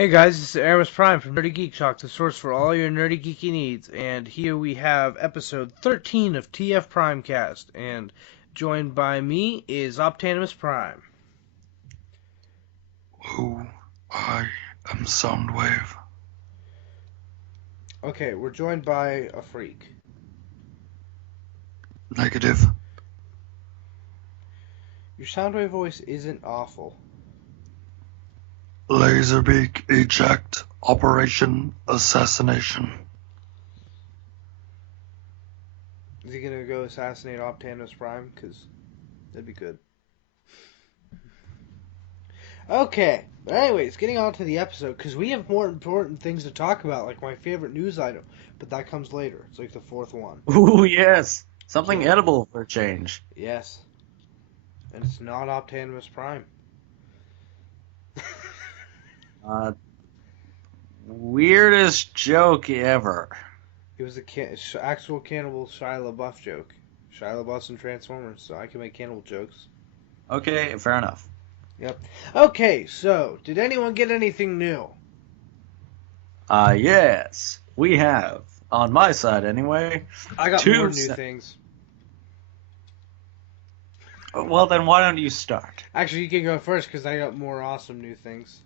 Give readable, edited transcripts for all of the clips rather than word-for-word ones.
Hey guys, this is Erimus Prime from Nerdy Geek Talk, the source for all your nerdy geeky needs. And here we have episode 13 of TFPrimecast. And joined by me is Optanimus Prime. Hello, I am Soundwave. Okay, we're joined by a freak. Negative. Your Soundwave voice isn't awful. Laserbeak eject. Operation Assassination. Is he gonna go assassinate Optanimus Prime? Because that'd be good. Okay, but anyways, getting on to the episode, because we have more important things to talk about, like my favorite news item, but that comes later. It's like the fourth one. Ooh, yes. Something edible for a change. Yes. And it's not Optanimus Prime. Weirdest joke ever. It was a actual cannibal Shia LaBeouf joke. Shia LaBeouf's in Transformers, so I can make cannibal jokes. Okay, fair enough. Yep. Okay, so, did anyone get anything new? Yes. We have. On my side, anyway. I got more new things. Well, then why don't you start? Actually, you can go first, because I got more awesome new things.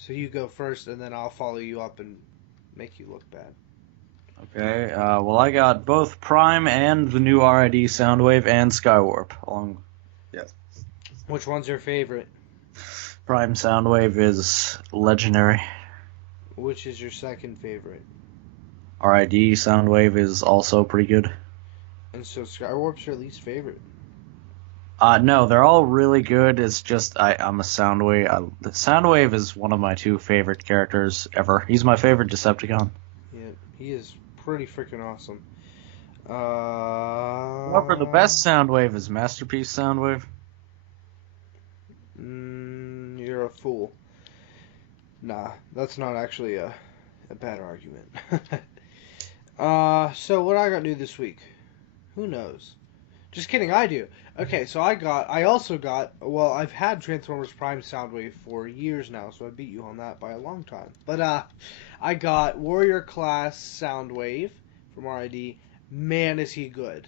So you go first, and then I'll follow you up and make you look bad. Okay, well, I got both Prime and the new RID Soundwave and Skywarp. Yes. Which one's your favorite? Prime Soundwave is legendary. Which is your second favorite? RID Soundwave is also pretty good. And so Skywarp's your least favorite? No, they're all really good. It's just I'm a Soundwave. Soundwave is one of my two favorite characters ever. He's my favorite Decepticon. Yeah, he is pretty freaking awesome. However, the best Soundwave is Masterpiece Soundwave. You're a fool. Nah, that's not actually a bad argument. So what I got new this week? Who knows? Just kidding, I do. Okay, so I've had Transformers Prime Soundwave for years now, so I beat you on that by a long time. But, I got Warrior Class Soundwave from RID. Man, is he good.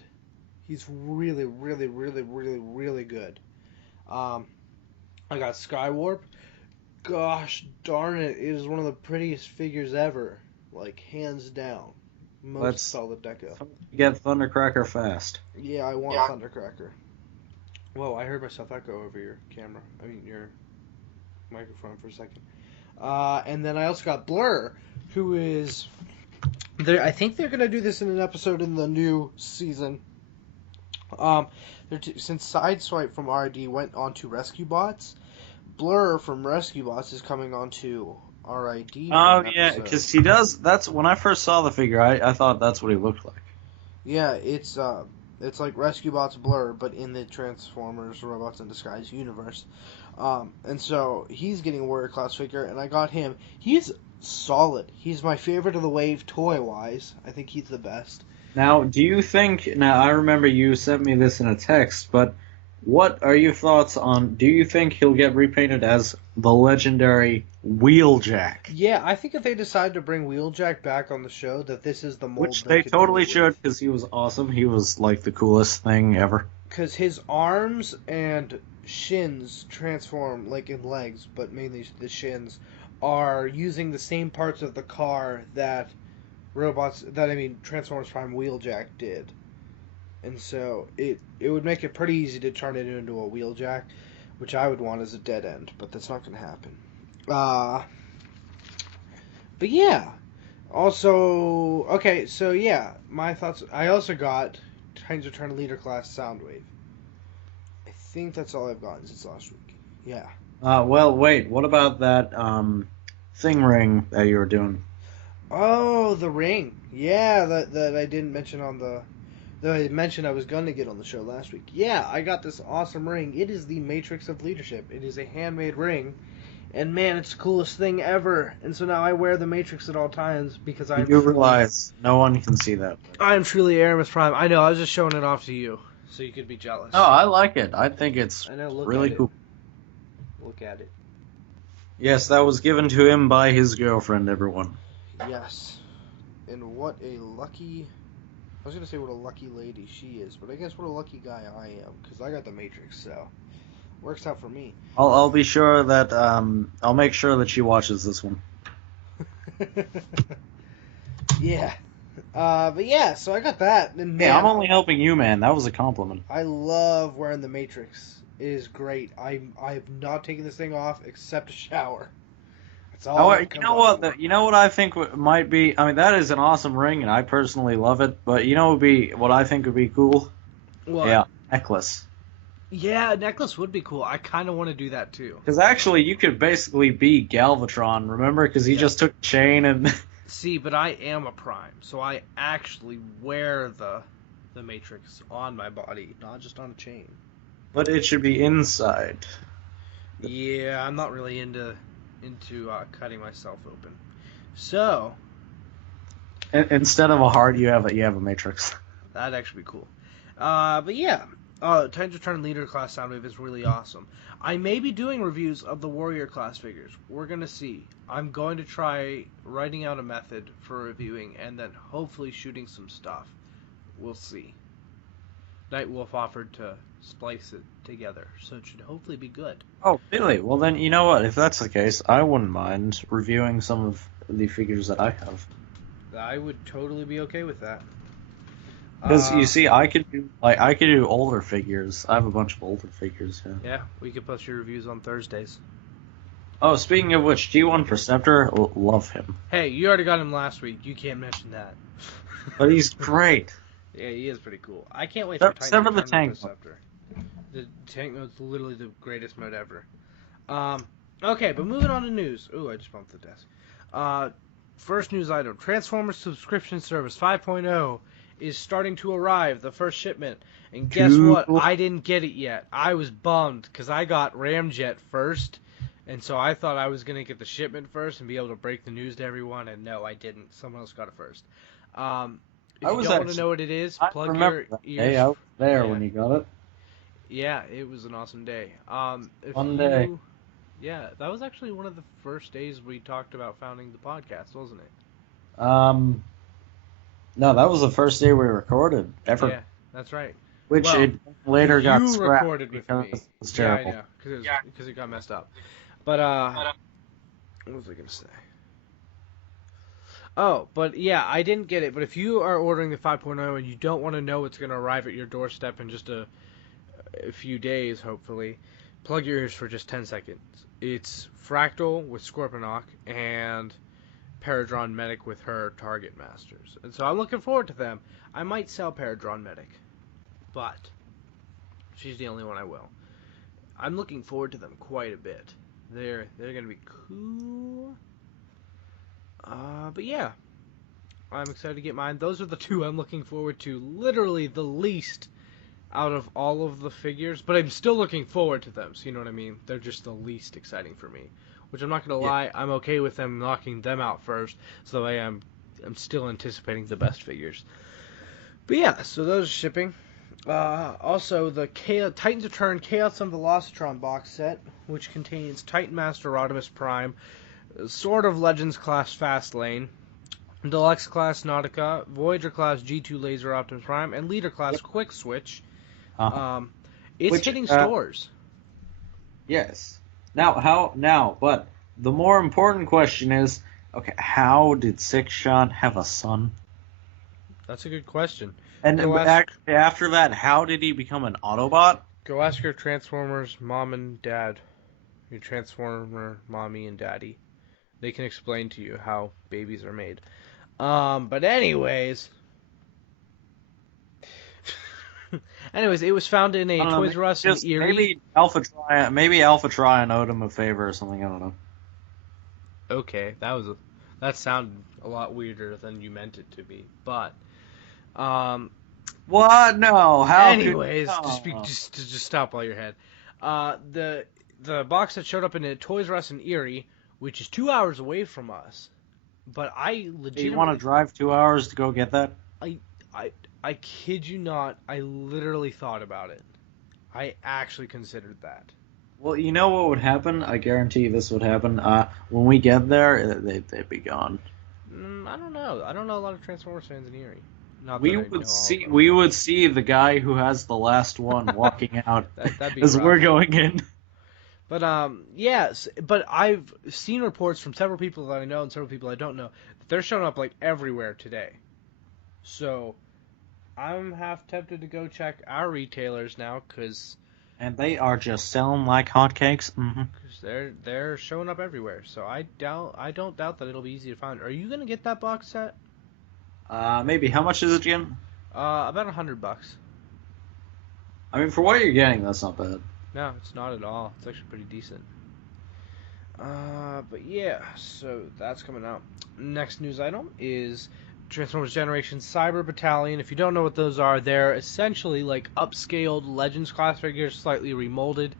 He's really, really, really, really, really good. I got Skywarp. Gosh darn it, it is one of the prettiest figures ever. Like, hands down. Most solid deco. Get Thundercracker fast. Yeah, I want Thundercracker. Whoa, I heard myself echo over your camera. I mean, your microphone for a second. And then I also got Blur, who is... I think they're going to do this in an episode in the new season. Since Sideswipe from RD went on to Rescue Bots, Blur from Rescue Bots is coming on to RID. Oh, yeah, because he does... That's when I first saw the figure, I thought that's what he looked like. Yeah, it's like Rescue Bots Blur, but in the Transformers Robots in Disguise universe. And so he's getting a Warrior Class figure, and I got him. He's solid. He's my favorite of the wave toy-wise. I think he's the best. Now, do you think... Now, I remember you sent me this in a text, but what are your thoughts on... Do you think he'll get repainted as the legendary Wheeljack? Yeah, I think if they decide to bring Wheeljack back on the show, that this is the mold. Which they totally should, because he was awesome. He was, like, the coolest thing ever. Because his arms and shins transform, like, in legs, but mainly the shins, are using the same parts of the car that Transformers Prime Wheeljack did. And so it would make it pretty easy to turn it into a Wheeljack, which I would want as a dead end, but that's not going to happen. But yeah. Also, okay, so yeah, my thoughts. I also got Titans Return Leader Class Soundwave. I think that's all I've gotten since last week. Yeah. Well, wait, what about that, thing ring that you were doing? Oh, the ring. Yeah, that I didn't mention on the... Though I mentioned I was going to get on the show last week. Yeah, I got this awesome ring. It is the Matrix of Leadership. It is a handmade ring. And man, it's the coolest thing ever. And so now I wear the Matrix at all times because You realize no one can see that. I'm truly Erimus Prime. I know, I was just showing it off to you, so you could be jealous. Oh, I like it. I think it's really cool. Look at it. Yes, that was given to him by his girlfriend, everyone. Yes. And what a lucky... I was going to say what a lucky lady she is, but I guess what a lucky guy I am, because I got the Matrix, so... Works out for me. I'll be sure that, I'll make sure that she watches this one. Yeah. But yeah, so I got that. And Hey, man, I'm only helping you, man. That was a compliment. I love wearing the Matrix. It is great. I have not taken this thing off except a shower. That's all. However, you know what I think might be. I mean, that is an awesome ring, and I personally love it. But you know, what I think would be cool. What? Yeah, necklace. Yeah, a necklace would be cool. I kind of want to do that too. Because actually, you could basically be Galvatron. Remember? Because he just took a chain and. See, but I am a Prime, so I actually wear the Matrix on my body, not just on a chain. But it should be inside. Yeah, I'm not really into cutting myself open. So Instead of a heart, you have a Matrix. that'd actually be cool. But yeah, Titan's Return Leader class Soundwave is really awesome. I may be doing reviews of the Warrior class figures. We're gonna see. I'm going to try writing out a method for reviewing and then hopefully shooting some stuff. We'll see. NightWolf offered to splice it together, so it should hopefully be good. Oh, really? Well, then, you know what? If that's the case, I wouldn't mind reviewing some of the figures that I have. I would totally be okay with that. Because, you see, I could do older figures. I have a bunch of older figures, yeah. Yeah, we could post your reviews on Thursdays. Oh, speaking of which, G1 Perceptor, love him. Hey, you already got him last week. You can't mention that. But he's great. Yeah, he is pretty cool. I can't wait for Except for the Titan tank Receptor. The tank mode's literally the greatest mode ever. Okay, but moving on to news. Ooh, I just bumped the desk. First news item. Transformers Subscription Service 5.0 is starting to arrive, the first shipment. And guess what? I didn't get it yet. I was bummed because I got Ramjet first. And so I thought I was going to get the shipment first and be able to break the news to everyone. And no, I didn't. Someone else got it first. If you don't want to know what it is, plug your ears. Hey, I was there when you got it. Yeah, it was an awesome day. One day. Yeah, that was actually one of the first days we talked about founding the podcast, wasn't it? No, that was the first day we recorded ever. Yeah, that's right. Which it later got scrapped. You recorded with me. It was terrible. Yeah, I know, because it got messed up. But what was I gonna say? Oh, but yeah, I didn't get it. But if you are ordering the 5.0 and you don't want to know what's going to arrive at your doorstep in just a few days, hopefully, plug your ears for just 10 seconds. It's Fractal with Scorponok and Paradron Medic with her Target Masters. And so I'm looking forward to them. I might sell Paradron Medic, but she's the only one I will. I'm looking forward to them quite a bit. They're going to be cool. But yeah, I'm excited to get mine. Those are the two I'm looking forward to, literally the least out of all of the figures, but I'm still looking forward to them, so you know what I mean? They're just the least exciting for me, which I'm not going to lie, I'm okay with them knocking them out first, so that way I'm still anticipating the best figures. But yeah, so those are shipping. Also, the Titans Return Chaos and Velocitron box set, which contains Titan Master Optimus Prime, Sword of Legends class Fastlane, Deluxe class Nautica, Voyager class G2 Laser Optimus Prime, and Leader class Quick Switch. It's hitting stores. Yes. But the more important question is, okay, how did Six Shot have a son? That's a good question. And after that, how did he become an Autobot? Go ask your Transformers mom and dad. Your Transformer mommy and daddy. They can explain to you how babies are made. But anyways... it was found in a Toys R Us in Erie. Maybe Alpha Trion owed him a favor or something, I don't know. Okay, that sounded a lot weirder than you meant it to be, but... What? No, how anyways, just stop while you're ahead. The box that showed up in a Toys R Us in Erie, which is 2 hours away from us, but I legitimately... You want to drive 2 hours to go get that? I kid you not, I literally thought about it. I actually considered that. Well, you know what would happen? I guarantee this would happen. When we get there, they'd be gone. I don't know. I don't know a lot of Transformers fans in Erie. Not that We I would know all see of them. we would see the guy who has the last one walking out That'd be as rough. we're going in. But yes, but I've seen reports from several people that I know and several people I don't know that they're showing up like everywhere today. So I'm half tempted to go check our retailers now because And they are just selling like hotcakes. Mm-hmm. they're showing up everywhere. So I don't doubt that it'll be easy to find. Are you gonna get that box set? Maybe. How much is it, Jim? About $100. I mean, for what you're getting, that's not bad. No, it's not at all. It's actually pretty decent. But yeah, so that's coming out. Next news item is Transformers Generation Cyber Battalion. If you don't know what those are, they're essentially like upscaled Legends class figures, slightly remolded.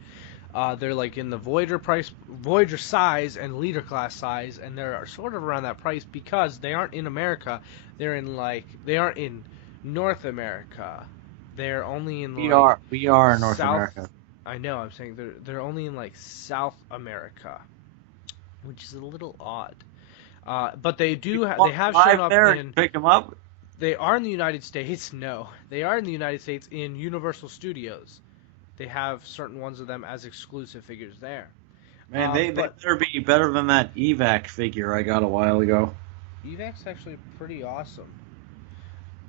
They're like in the Voyager size and Leader class size, and they're sort of around that price because they aren't in America. They aren't in North America. They're only in We are in North South, America. I know. I'm saying they're only in like South America, which is a little odd. But they have shown up there in. Pick them up. They are in the United States. No, they are in the United States in Universal Studios. They have certain ones of them as exclusive figures there. Man, they better be better than that evac figure I got a while ago. Evac's actually pretty awesome.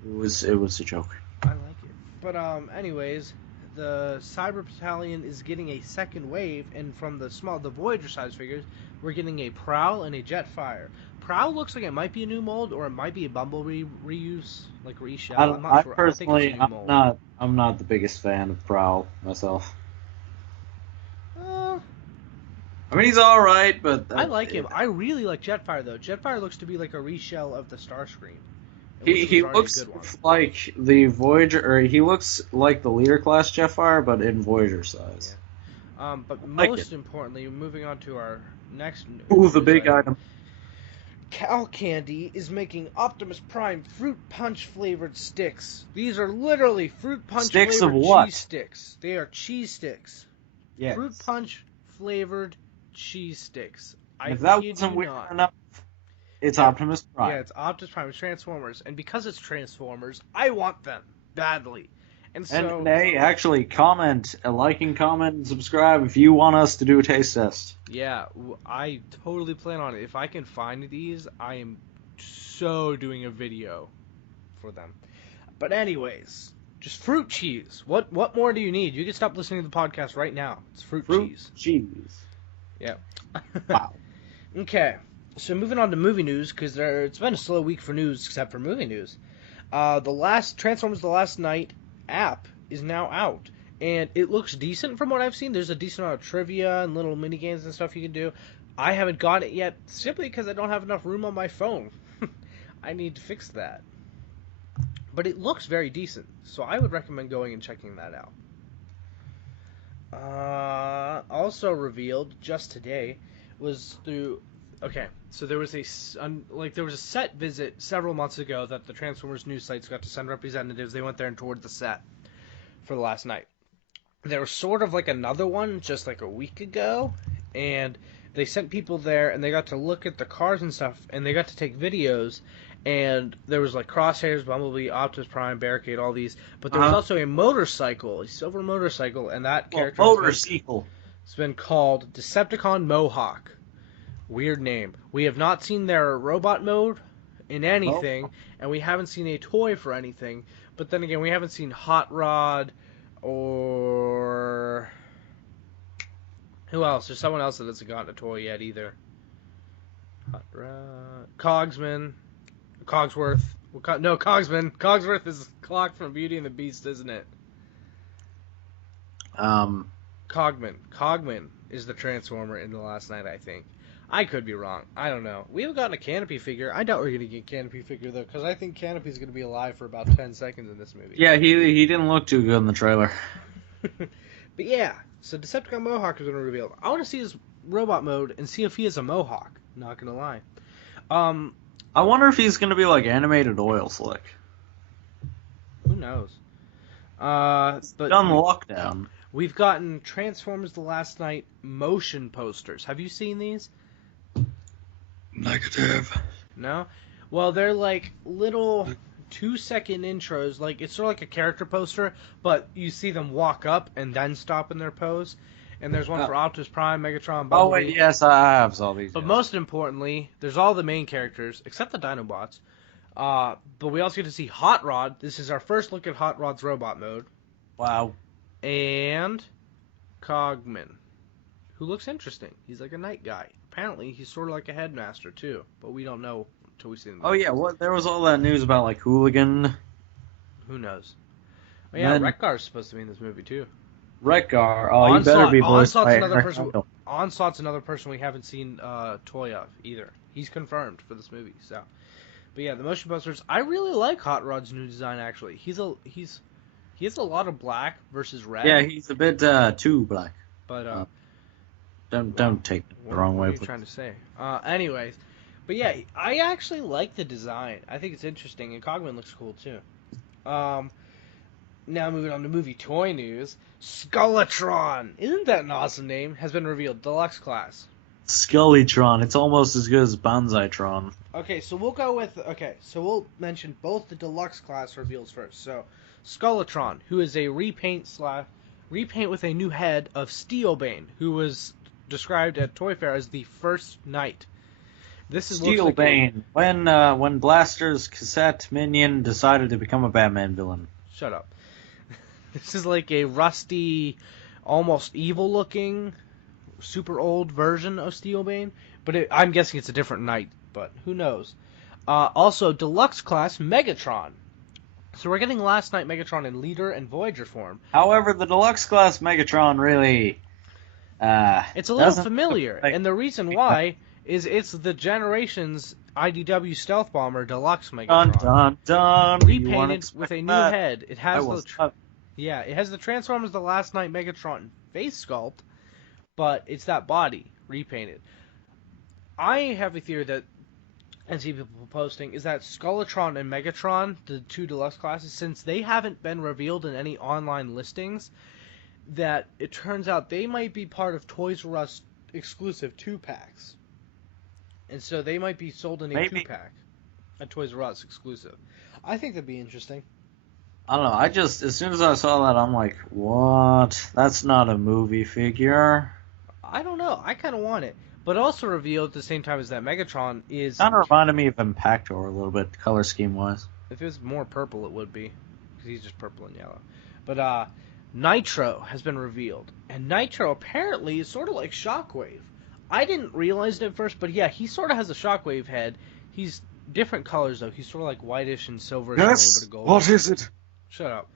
It was a joke. I like it. But anyways, the Cyber Battalion is getting a second wave, and from the Voyager size figures, we're getting a Prowl and a Jetfire. Prowl looks like it might be a new mold, or it might be a Bumblebee reuse, like reshell. I'm not sure. Personally, I think it's a new mold. I'm not the biggest fan of Prowl myself. I mean, he's all right, but I like him. I really like Jetfire though. Jetfire looks to be like a reshell of the Starscream. He looks like the Voyager, or he looks like the Leader class Jetfire, but in Voyager size. Yeah. But most importantly, moving on to our next. Ooh, the big item. Cal Candy is making Optimus Prime Fruit Punch flavored sticks. These are literally Fruit Punch sticks flavored of what? cheese sticks. They are cheese sticks. Yes. Fruit Punch flavored cheese sticks. If that wasn't weird enough, it's Optimus Prime. Yeah, it's Optimus Prime. It's Transformers, and because it's Transformers, I want them badly. And so, hey, actually, comment, and subscribe if you want us to do a taste test. Yeah, I totally plan on it. If I can find these, I am so doing a video for them. But anyways, just fruit cheese. What more do you need? You can stop listening to the podcast right now. It's fruit cheese. Yeah. Wow. Okay, so moving on to movie news, because it's been a slow week for news, except for movie news. Transformers: The Last Night app is now out, and it looks decent from what I've seen. There's a decent amount of trivia and little mini games and stuff you can do. I haven't got it yet, simply because I don't have enough room on my phone. I need to fix that. But it looks very decent, so I would recommend going and checking that out. Also revealed just today was through. Okay, so there was a set visit several months ago that the Transformers news sites got to send representatives. They went there and toured the set for The Last Night. There was sort of like another one just like a week ago, and they sent people there and they got to look at the cars and stuff, and they got to take videos. And there was like Crosshairs, Bumblebee, Optimus Prime, Barricade, all these. But there was also a motorcycle, a silver motorcycle, and that character has been called Decepticon Mohawk. Weird name. We have not seen their robot mode in anything, and we haven't seen a toy for anything. But then again, we haven't seen Hot Rod or who else? There's someone else that hasn't gotten a toy yet either. Hot Rod, Cogsworth. No, Cogsman. Cogsworth is Clock from Beauty and the Beast, isn't it? Cogman is the Transformer in The Last Night, I think. I could be wrong. I don't know. We haven't gotten a Canopy figure. I doubt we're going to get a Canopy figure, though, because I think Canopy's going to be alive for about 10 seconds in this movie. Yeah, he didn't look too good in the trailer. But yeah, so Decepticon Mohawk is going to reveal. I want to see his robot mode and see if he is a Mohawk. Not going to lie. I wonder if he's going to be like animated oil slick. Who knows? But on lockdown. We've gotten Transformers: The Last Night motion posters. Have you seen these? Negative. No? Well, they're like little 2-second intros. Like, it's sort of like a character poster, but you see them walk up and then stop in their pose. And there's one for Optimus Prime, Megatron, Bumblebee. Oh wait, yes, I have saw these. But yes. most importantly, there's all the main characters, except the Dinobots. But we also get to see Hot Rod. This is our first look at Hot Rod's robot mode. Wow. And Cogman, who looks interesting. He's like a night guy. Apparently, he's sort of like a headmaster, too. But we don't know until we see him. Oh yeah, what? There was all that news about like Hooligan. Who knows? Oh, yeah, Then- Wreck-Gar's supposed to be in this movie, too. Wreck-Gar. Oh, you better be voiced by Onslaught's another person we haven't seen toy of either. He's confirmed for this movie. So, but yeah, the motion posters. I really like Hot Rod's new design. Actually, he has a lot of black versus red. Yeah, he's a bit too black. But Don't take it the wrong way. What are you trying to say? Anyways, but yeah, I actually like the design. I think it's interesting, and Cogman looks cool too. Now moving on to movie toy news. Skullatron! Isn't that an awesome name? Has been revealed. Deluxe class. Skullytron. It's almost as good as Banzaitron. Okay, so we'll mention both the deluxe class reveals first. So, Skullatron, who is a repaint with a new head of Steelbane, who was described at Toy Fair as the first knight. This is Steelbane. When Blaster's cassette minion decided to become a Batman villain. Shut up. This is like a rusty, almost evil-looking, super old version of Steelbane. But I'm guessing it's a different knight, but who knows. Also, deluxe class Megatron. So we're getting Last Night Megatron in Leader and Voyager form. However, the deluxe class Megatron really... it's a little familiar, and the reason why is it's the Generations IDW Stealth Bomber Deluxe Megatron. Dun, dun, dun. Repainted with a new head. It has it has the Transformers The Last Night Megatron face sculpt, but it's that body repainted. I have a theory that, and see people posting, is that Skullatron and Megatron, the two deluxe classes, since they haven't been revealed in any online listings, that it turns out they might be part of Toys R Us exclusive 2-packs. And so they might be sold in a 2-pack. A Toys R Us exclusive. I think that'd be interesting. I don't know, as soon as I saw that, I'm like, what? That's not a movie figure. I don't know, I kind of want it. But also revealed at the same time as that Megatron is... Kind of reminded me of Impactor a little bit, color scheme-wise. If it was more purple, it would be. Because he's just purple and yellow. But, Nitro has been revealed. And Nitro apparently is sort of like Shockwave. I didn't realize it at first, but yeah, he sort of has a Shockwave head. He's different colors, though. He's sort of like whitish and silverish and a little bit of gold. What is it? Shut up.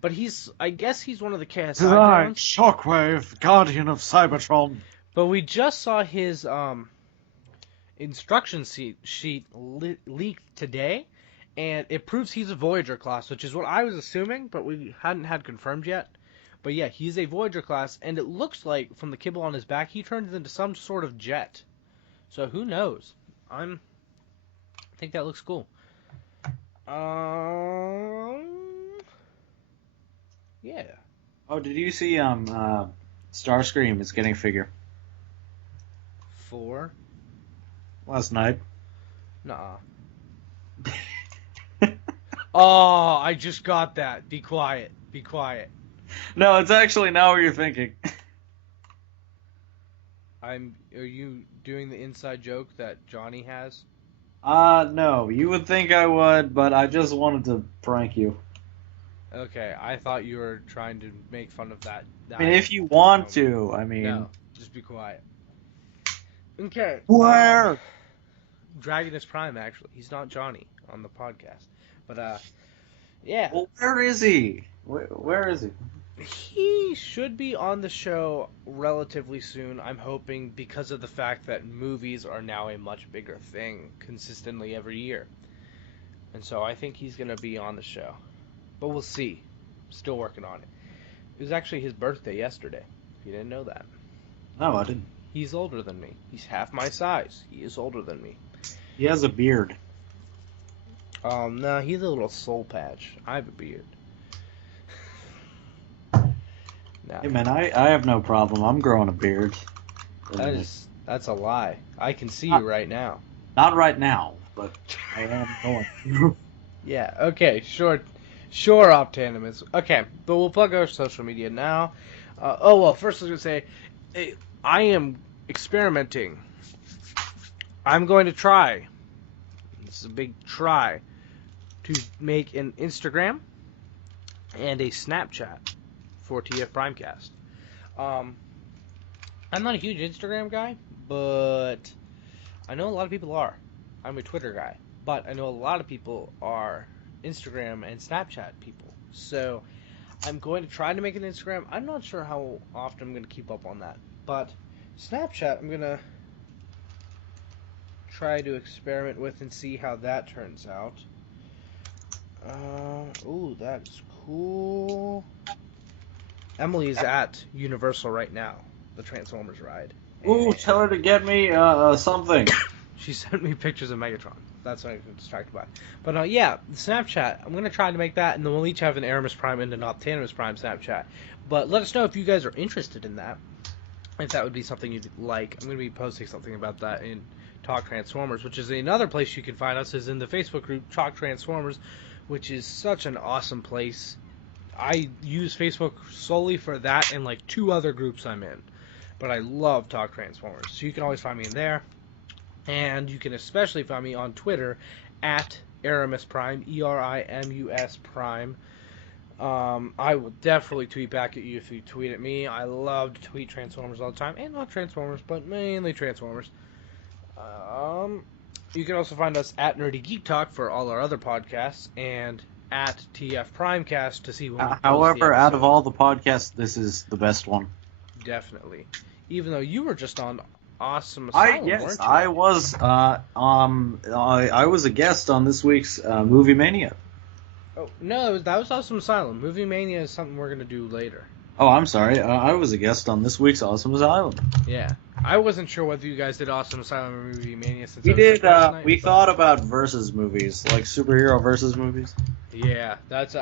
But I guess he's one of the KSI Design drones. Shockwave, Guardian of Cybertron. But we just saw his instruction sheet leaked today, and it proves he's a Voyager class, which is what I was assuming, but we hadn't had confirmed yet. But yeah, he's a Voyager class, and it looks like, from the kibble on his back, he turns into some sort of jet. So who knows? I think that looks cool. Yeah. Oh, did you see Starscream is getting a figure 4? last night? Nuh-uh. Oh, I just got that. Be quiet. Be quiet. No, it's actually not what you're thinking. Are you doing the inside joke that Johnny has? No. You would think I would, but I just wanted to prank you. Okay, I thought you were trying to make fun of that. I mean, if you want to, I mean... No, just be quiet. Okay. Where? Dragonus Prime, actually. He's not Johnny on the podcast. But, yeah. Well, where is he? Where is he? He should be on the show relatively soon, I'm hoping, because of the fact that movies are now a much bigger thing consistently every year. And so I think he's going to be on the show. But we'll see. Still working on it. It was actually his birthday yesterday. If you didn't know that. No, I didn't. He's older than me. He's half my size. He is older than me. He has a beard. No, he's a little soul patch. I have a beard. Nah, Hey man, I have no problem. I'm growing a beard. that's a lie. I can see Not, you right now. not right now, but I am going to. Yeah, okay, sure, Optanimus. Okay, but we'll plug our social media now. First I was going to say, I am experimenting. I'm going to try, this is a big try, to make an Instagram and a Snapchat for TFPrimecast. I'm not a huge Instagram guy, but I know a lot of people are. I'm a Twitter guy, but I know a lot of people are Instagram and Snapchat people. So I'm going to try to make an Instagram. I'm not sure how often I'm going to keep up on that, but Snapchat I'm going to try to experiment with and see how that turns out. Ooh, that's cool. Emily is at Universal right now, the Transformers ride. Ooh, tell her to get me something. She sent me pictures of Megatron. That's what I got distracted by. But yeah, Snapchat. I'm gonna try to make that, and then we'll each have an Erimus Prime and an Optanimus Prime Snapchat. But let us know if you guys are interested in that. If that would be something you'd like. I'm gonna be posting something about that in Talk Transformers, which is another place you can find us, is in the Facebook group Talk Transformers, which is such an awesome place. I use Facebook solely for that and like 2 other groups I'm in. But I love Talk Transformers. So you can always find me in there. And you can especially find me on Twitter at Erimus Prime, Erimus Prime. I will definitely tweet back at you if you tweet at me. I love to tweet Transformers all the time. And not Transformers, but mainly Transformers. You can also find us at Nerdy Geek Talk for all our other podcasts. And at TFPrimecast to see when we post However, the out of episode. all the podcasts, this is the best one. Definitely. Even though you were just on Awesome Asylum, weren't you? I was. I was a guest on this week's Movie Mania. Oh, no, that was Awesome Asylum. Movie Mania is something we're going to do later. Oh, I'm sorry. I was a guest on this week's Awesome Asylum. Yeah. I wasn't sure whether you guys did Awesome Asylum or Movie Mania since We that was did. the first night, We but- thought about versus movies, like superhero versus movies. Yeah, that's,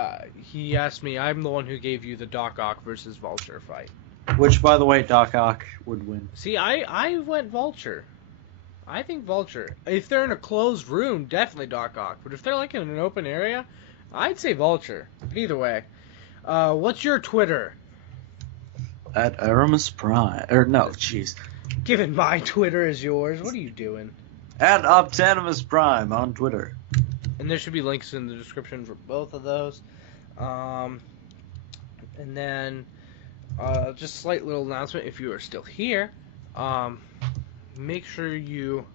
he asked me, I'm the one who gave you the Doc Ock versus Vulture fight. Which, by the way, Doc Ock would win. See, I went Vulture. I think Vulture. If they're in a closed room, definitely Doc Ock. But if they're like in an open area, I'd say Vulture. But either way, what's your Twitter? At Erimus Prime. No, jeez. Given my Twitter is yours, what are you doing? At Optanimus Prime on Twitter. And there should be links in the description for both of those. And then, just a slight little announcement, if you are still here, make sure you...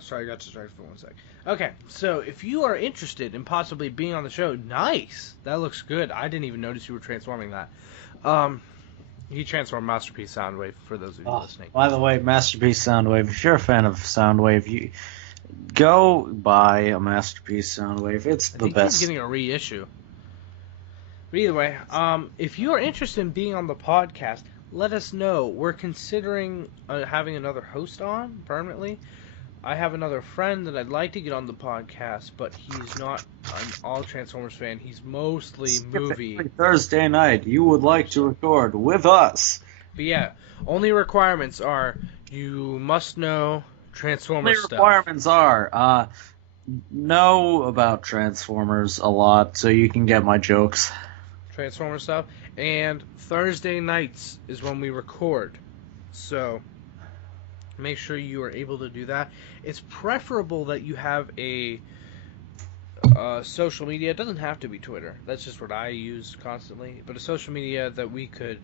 sorry, I got distracted for 1 sec. Okay, so if you are interested in possibly being on the show, nice! That looks good. I didn't even notice you were transforming that. He transformed Masterpiece Soundwave, for those of you listening. By the way, Masterpiece Soundwave, if you're a fan of Soundwave, you go buy a Masterpiece Soundwave. It's the best. He's getting a reissue. But either way, if you are interested in being on the podcast, let us know. We're considering having another host on permanently. I have another friend that I'd like to get on the podcast, but he's not an all Transformers fan. He's mostly movie. Every Thursday night, you would like to record with us. But yeah, only requirements are you must know Transformers The stuff. requirements are know about Transformers a lot so you can get my jokes. Transformers stuff. And Thursday nights is when we record. So make sure you are able to do that. It's preferable that you have a social media. It doesn't have to be Twitter. That's just what I use constantly. But a social media that we could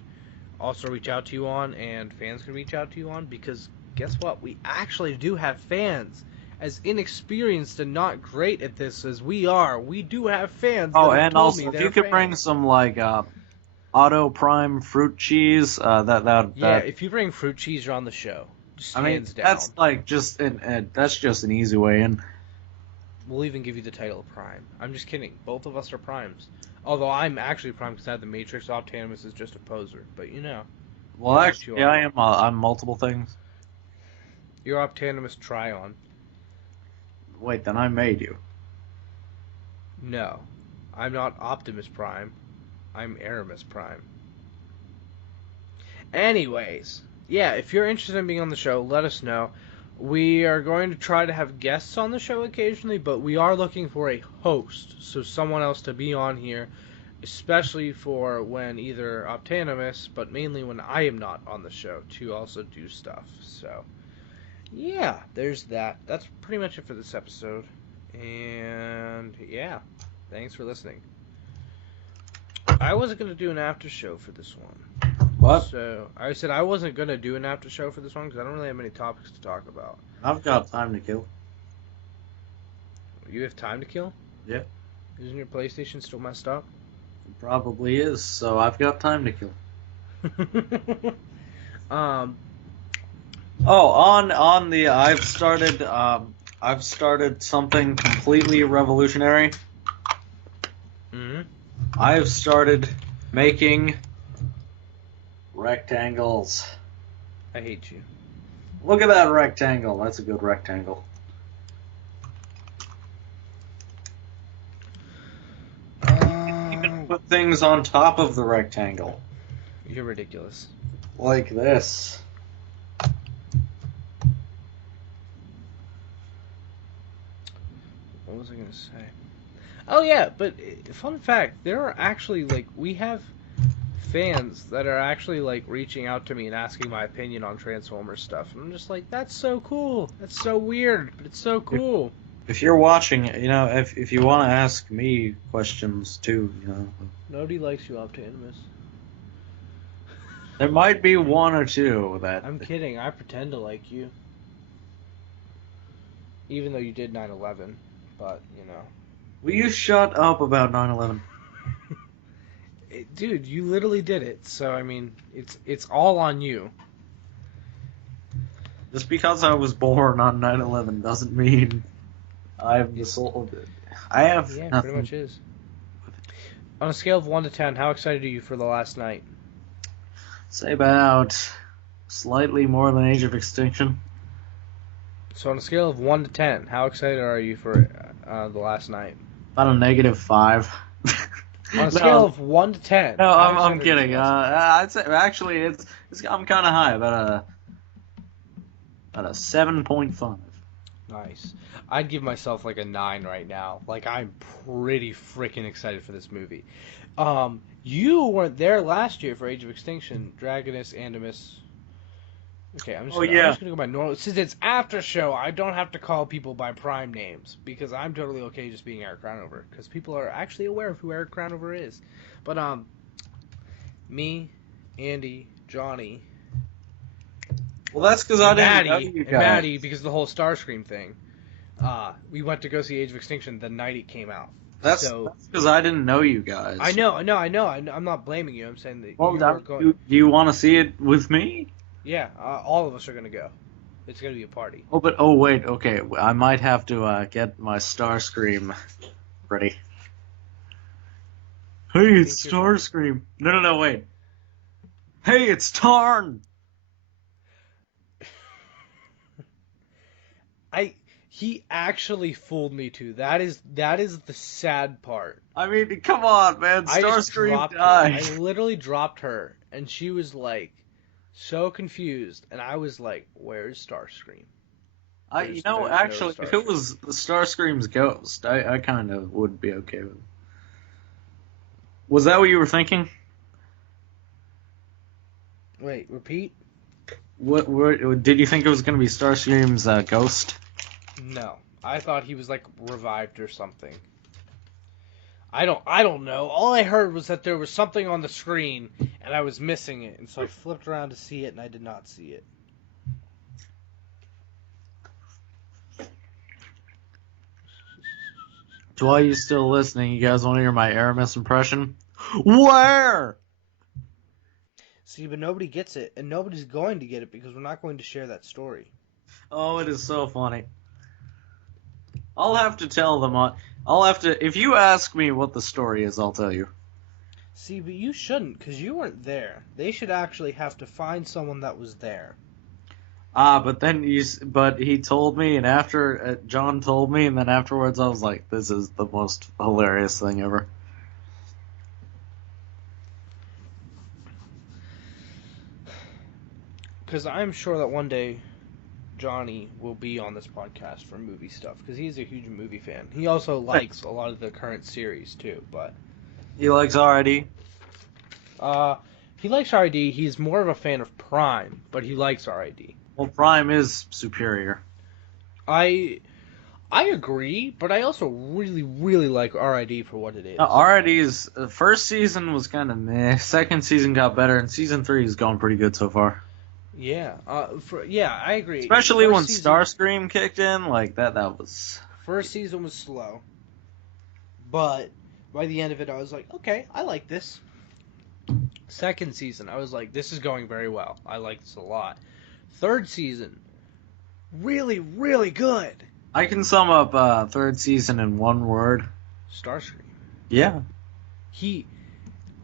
also reach out to you on and fans can reach out to you on, because guess what? We actually do have fans. As inexperienced and not great at this as we are, we do have fans. Oh, that have and told also, me if they're you could bring fans. some, like, Auto Prime fruit cheese, Yeah, if you bring fruit cheese, you're on the show. Just I mean, hands down. that's like just that's just an easy way in. We'll even give you the title of Prime. I'm just kidding. Both of us are Primes. Although I'm actually Prime because I have the Matrix. Optanimus is just a poser. But you know. Well, Yes, actually, you are. I am. I'm multiple things. You're Optanimus Tryon. Wait, then I made you. No. I'm not Optimus Prime. I'm Erimus Prime. Anyways, yeah, if you're interested in being on the show, let us know. We are going to try to have guests on the show occasionally, but we are looking for a host, so someone else to be on here, especially for when either Optanimus, but mainly when I am not on the show, to also do stuff. So, yeah, there's that. That's pretty much it for this episode. And, yeah, thanks for listening. I wasn't going to do an after show for this one. What? So, I said I wasn't going to do an after show for this one because I don't really have many topics to talk about. I've got time to kill. You have time to kill? Yeah. Isn't your PlayStation still messed up? It probably is, so I've got time to kill. I've started something completely revolutionary. Mm-hmm. I've started making rectangles. I hate you. Look at that rectangle. That's a good rectangle. You can put things on top of the rectangle. You're ridiculous. Like this. What was I going to say? Oh, yeah, but fun fact, there are actually, we have fans that are actually, reaching out to me and asking my opinion on Transformers stuff. And I'm just like, that's so cool. That's so weird, but it's so cool. If you're watching, if you want to ask me questions too, Nobody likes you, Optanimus. There might be one or two that... I'm kidding. I pretend to like you. Even though you did 9/11. But, Will you shut up about 9/11? Dude, you literally did it. So, I mean, it's all on you. Just because I was born on 9/11 doesn't mean I'm the soul. I have Yeah, nothing. pretty much is. On a scale of 1 to 10, how excited are you for the last night? Say about slightly more than Age of Extinction. So on a scale of 1 to 10, how excited are you for the last night? About a -5. On a scale of 1 to 10. No, how I'm excited are kidding. you for the last I'd say actually I'm kind of high, about a 7.5. night? Nice. I'd give myself a 9 right now. I'm pretty freaking excited for this movie. You weren't there last year for Age of Extinction, Dragonus, Animus. Okay, I'm just gonna go by normal. Since it's after show, I don't have to call people by prime names because I'm totally okay just being Eric Crownover because people are actually aware of who Eric Crownover is. But me, Andy, Johnny, Well, that's because I didn't know Maddie, you and guys. Maddie, because of the whole Starscream thing. We went to go see Age of Extinction the night it came out. That's because I didn't know you guys. I know. I'm not blaming you. I'm saying that Well, you were going. do you want to see it with me? Yeah, all of us are gonna go. It's gonna be a party. Oh wait, okay. I might have to get my Starscream ready. Hey, it's Starscream. No, wait. Hey, it's Tarn. He actually fooled me too. That is the sad part. I mean, come on, man. I just Starscream dropped her. died. I literally dropped her, and she was so confused, and I was like, "Where's Starscream?" Actually, no if it was the Starscream's ghost, I kind of would be okay with it. Was that what you were thinking? Wait, repeat? What did you think it was going to be Starscream's ghost? No, I thought he was revived or something. I don't know. All I heard was that there was something on the screen and I was missing it, and so I flipped around to see it and I did not see it. So while you still listening, you guys want to hear my Erimus impression? Where? See, but nobody gets it, and nobody's going to get it because we're not going to share that story. Oh, it is so funny. I'll have to tell them. If you ask me what the story is, I'll tell you. See, but you shouldn't, because you weren't there. They should actually have to find someone that was there. But he told me, and after John told me, and then afterwards I was like, this is the most hilarious thing ever. because I'm sure that one day Johnny will be on this podcast for movie stuff because he's a huge movie fan. He also likes a lot of the current series too, but He likes RID. he likes RID. He's more of a fan of Prime, but he likes RID. Well, Prime is superior. I agree, but I also really, really like RID for what it is. RID's first season was kind of meh. Second season got better, and season 3 is going pretty good so far. Yeah, I agree. Especially First when season- Starscream kicked in, like that was... First season was slow, but by the end of it, I was like, okay, I like this. Second season, I was like, this is going very well. I like this a lot. Third season, really, really good. I can sum up third season in one word. Starscream. Yeah.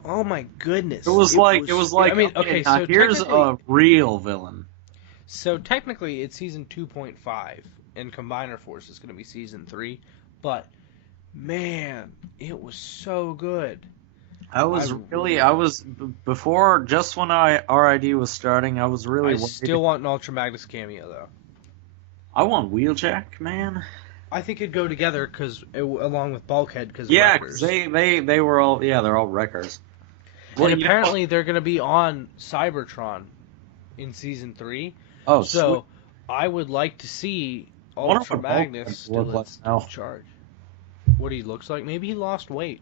Oh my goodness. It was like, I mean, okay, now so here's technically- a real villain. So technically, it's season 2.5, and Combiner Force is going to be season 3. But man, it was so good. Before, just when RID was starting, I was really I worried. still want an Ultra Magnus cameo though. I want Wheeljack, man. I think it'd go together along with Bulkhead because Yeah, 'cause they were all, they're all wreckers. Well, and apparently they're going to be on Cybertron in season 3. Oh, So sweet. I would like to see wonder Ultra what Bulkhead Magnus would look still like in now. charge. What he looks like? Maybe he lost weight.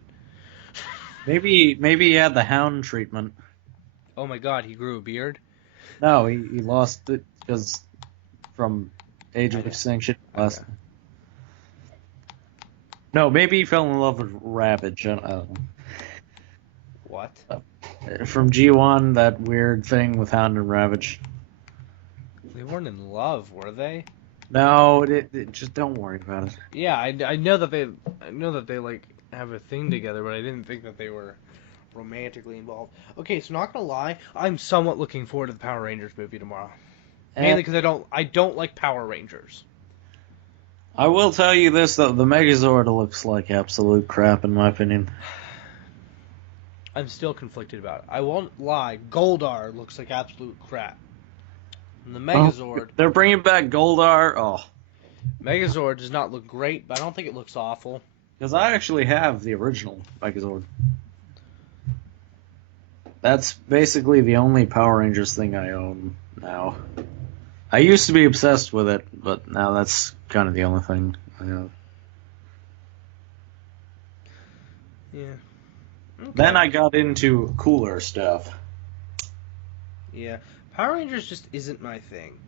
Maybe he had the Hound treatment. Oh my God, he grew a beard. No, he lost it because from Age of Okay. Extinction. Okay. No, maybe he fell in love with Ravage. I don't know. What? From G1, that weird thing with Hound and Ravage. They weren't in love, were they? No, just don't worry about it. Yeah, I know that they like have a thing together, but I didn't think that they were romantically involved. Okay, so not gonna lie, I'm somewhat looking forward to the Power Rangers movie tomorrow. Mainly because I don't like Power Rangers. I will tell you this though, the Megazord looks like absolute crap in my opinion. I'm still conflicted about it. I won't lie, Goldar looks like absolute crap. And the Megazord, They're bringing back Goldar. Oh, Megazord does not look great, but I don't think it looks awful. because I actually have the original Megazord. That's basically the only Power Rangers thing I own now. I used to be obsessed with it, but now that's kind of the only thing I have. Yeah. Okay. Then I got into cooler stuff. Yeah. Power Rangers just isn't my thing.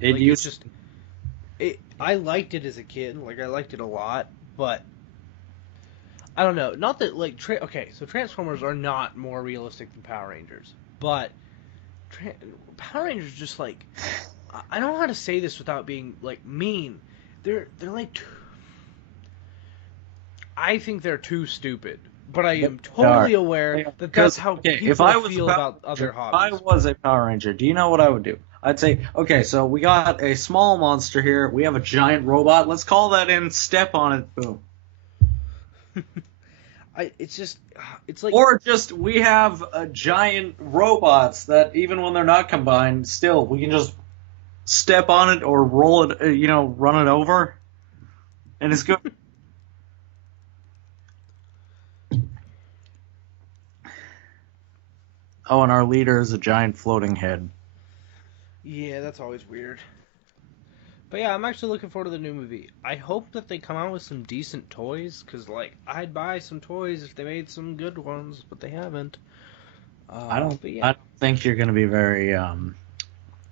It Like, used it's just I liked it as a kid, like I liked it a lot, but I don't know. Not that like okay, so Transformers are not more realistic than Power Rangers, but Power Rangers just like I don't know how to say this without being like mean. They're like I think they're too stupid, but I am totally aware that that's how people feel about other hobbies. If I was a Power Ranger, do you know what I would do? I'd say, okay, so we got a small monster here. We have a giant robot. Let's call that in. Step on it. Boom. It's like Or just we have giant robots that even when they're not combined, still we can just step on it or roll it, run it over, and it's good. Oh, and our leader is a giant floating head. yeah, that's always weird. But yeah, I'm actually looking forward to the new movie. I hope that they come out with some decent toys, because, like, I'd buy some toys if they made some good ones, but they haven't. I don't think you're going to be very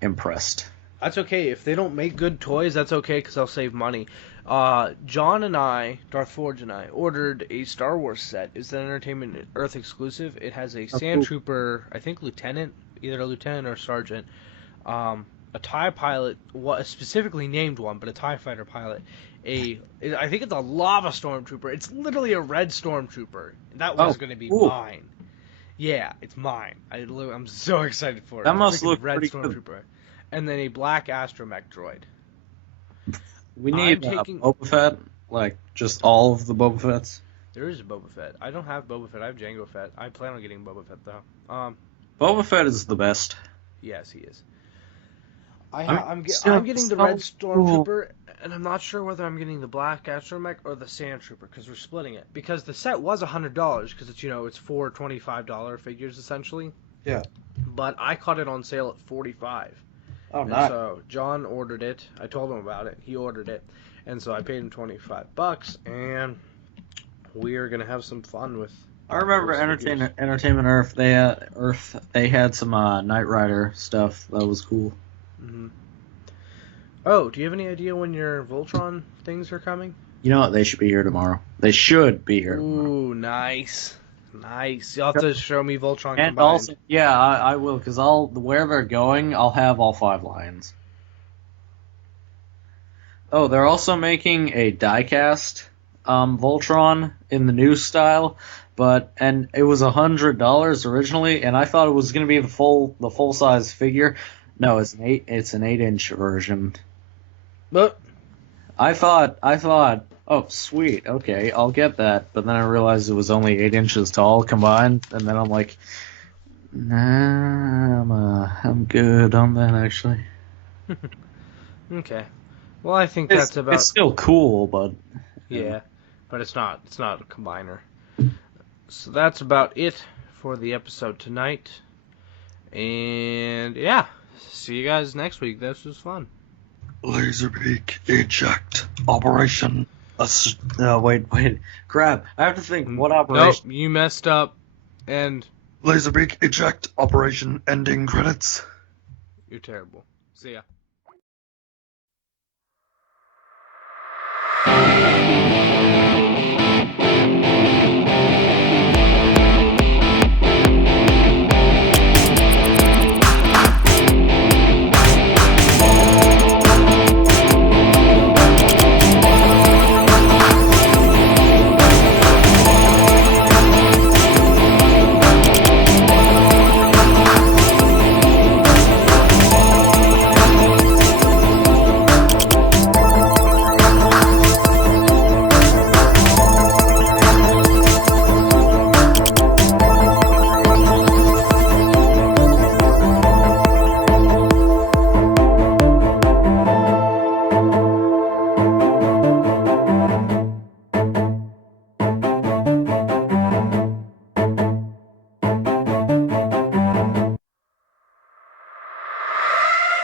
impressed. That's okay. If they don't make good toys, that's okay, because I'll save money. John and I, Darth Forge and I, ordered a Star Wars set. It's an Entertainment Earth exclusive. It has a Sand Trooper, I think lieutenant, either a lieutenant or sergeant, a TIE pilot, a specifically named one, but a TIE fighter pilot. I think it's a lava stormtrooper. It's literally a red stormtrooper. That was going to be mine. Yeah, it's mine. I'm so excited for it. That must look red pretty stormtrooper. good. And then a black astromech droid. We need Boba Fett, like just all of the Boba Fetts. There is a Boba Fett. I don't have Boba Fett. I have Jango Fett. I plan on getting Boba Fett though. Boba Fett is the best. Yes, he is. I'm I'm getting the red so stormtrooper, and I'm not sure whether I'm getting the black astromech or the sand trooper because we're splitting it. Because the set was $100 because it's 4 $25 figures essentially. Yeah. But I caught it on sale at $45. Oh, And nice. so John ordered it. I told him about it. He ordered it, and so I paid him $25, and we are gonna have some fun with. I remember those figures. Entertainment Earth. They had some Knight Rider stuff that was cool. Mm-hmm. Oh, do you have any idea when your Voltron things are coming? You know what? They should be here tomorrow. They should be here tomorrow. Ooh, nice. You'll have to show me Voltron And combined. also, yeah, I will, because where they're going, I'll have all 5 lions. Oh, they're also making a diecast Voltron in the new style, and it was $100 originally, and I thought it was going to be the full size figure. No, it's an 8-inch version. But I thought, oh sweet, okay, I'll get that, but then I realized it was only 8 inches tall combined, and then I'm like, nah, I'm good on that actually. okay. Well, I think that's about. It's still cool, but Yeah, but it's not a combiner. So that's about it for the episode tonight. And yeah, see you guys next week. This was fun. Laserbeak eject operation. wait, crap! I have to think. What operation? Nope, you messed up, and Laserbeak eject operation ending credits. you're terrible. See ya.